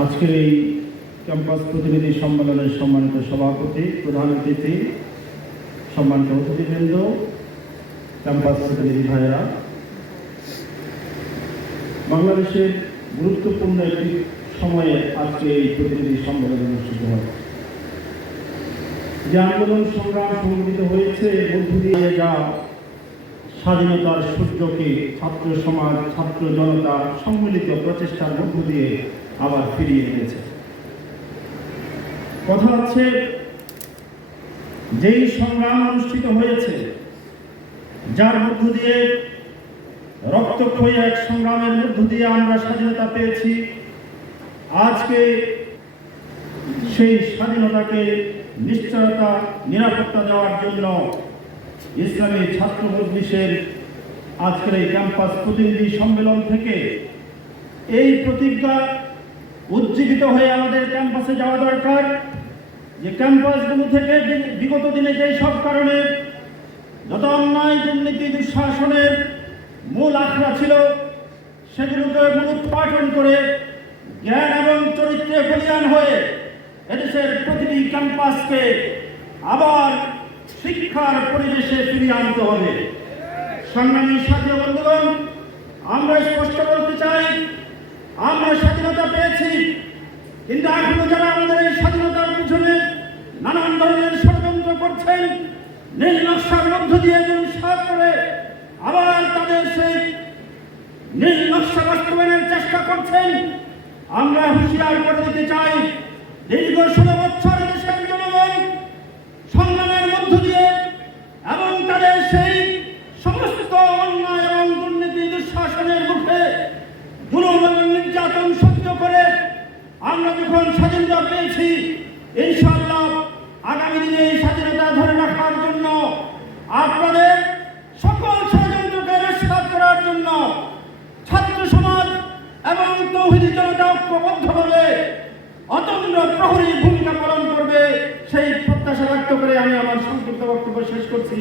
আজকের এই ক্যাম্পাস প্রতিনিধি সম্মেলনের সম্মানিত সভাপতি, প্রধান অতিথি, সম্মানিত অতিথিবৃন্দ, ক্যাম্পাস প্রতিনিধি ভাইয়েরা, বাংলাদেশের গুরুত্বপূর্ণ একটি সময়ে আজকে এই প্রতিনিধি সম্মেলন অনুষ্ঠিত হয়। যে আন্দোলন সংগ্রাম সংগঠিত হয়েছে এর মধ্য দিয়ে যা স্বাধীনতার সূর্যকে ছাত্র সমাজ, ছাত্র জনতা সম্মিলিত প্রচেষ্টার মধ্য দিয়ে আবার ফিরিয়ে এনেছে। কথা হচ্ছে, যেই সংগ্রাম অনুষ্ঠিত হয়েছে, যার মধ্য দিয়ে রক্তক্ষয়ী এক সংগ্রামের মধ্য দিয়ে আমরা স্বাধীনতা পেয়েছি, আজকে সেই স্বাধীনতাকে নিশ্চয়তা, নিরাপত্তা দেওয়ার জন্য ইসলামী ছাত্র মজলিসের আজকের এই ক্যাম্পাস প্রতিনিধি সম্মেলন থেকে এই প্রতিজ্ঞা উজ্জীবিত হয়ে আমাদের ক্যাম্পাসে যাওয়া দরকার যে ক্যাম্পাসগুলো থেকে বিগত দিনে যেই সব কারণে যত অন্যায়, দুর্নীতি, দুঃশাসনের মূল আখড়া ছিল, সেগুলোকে মূলোৎপাটন করে জ্ঞান এবং চরিত্রে বলীয়ান হয়ে এদেশের প্রতিটি ক্যাম্পাসকে আবার শিক্ষার পরিবেশে ফিরিয়ে আনতে হবে। সংগ্রামী সাথী বন্ধুগণ, আমরা স্পষ্ট বলতে চাই, আমরা স্বাধীনতা পেয়েছি, কিন্তু এখনো যারা আমাদের এই স্বাধীনতার পিছনে নানান ধরনের ষড়যন্ত্র করছেন, নীল নকশার মধ্য দিয়ে সাত করে আবার তাদের সেই নীল নকশা বাস্তবায়নের চেষ্টা করছেন, আমরা হুঁশিয়ার করে দিতে চাই, দীর্ঘ 16 বছর দেশের জনগণ সংগ্রামের মধ্য দিয়ে এবং তাদের সেই সমস্ত অন্যায় এবং দুর্নীতি, দুঃশাসনের মুখে জুলুম এবং নির্যাতন সহ্য করে আমরা যখন স্বাধীনতা পেয়েছি, ইনশাআল্লাহ আগামী দিনে এই স্বাধীনতা ধরে রাখার জন্য, আপনাদের সকল ষড়যন্ত্রকে নিষ্কাশন করার জন্য ছাত্র সমাজ এবং তৌহিদি জনতা ঐক্যবদ্ধভাবে অতন্দ্র প্রহরী ভূমিকা পালন করবে, সেই প্রত্যাশা ব্যক্ত করে আমি আমার সংক্ষিপ্ত বক্তব্য শেষ করছি।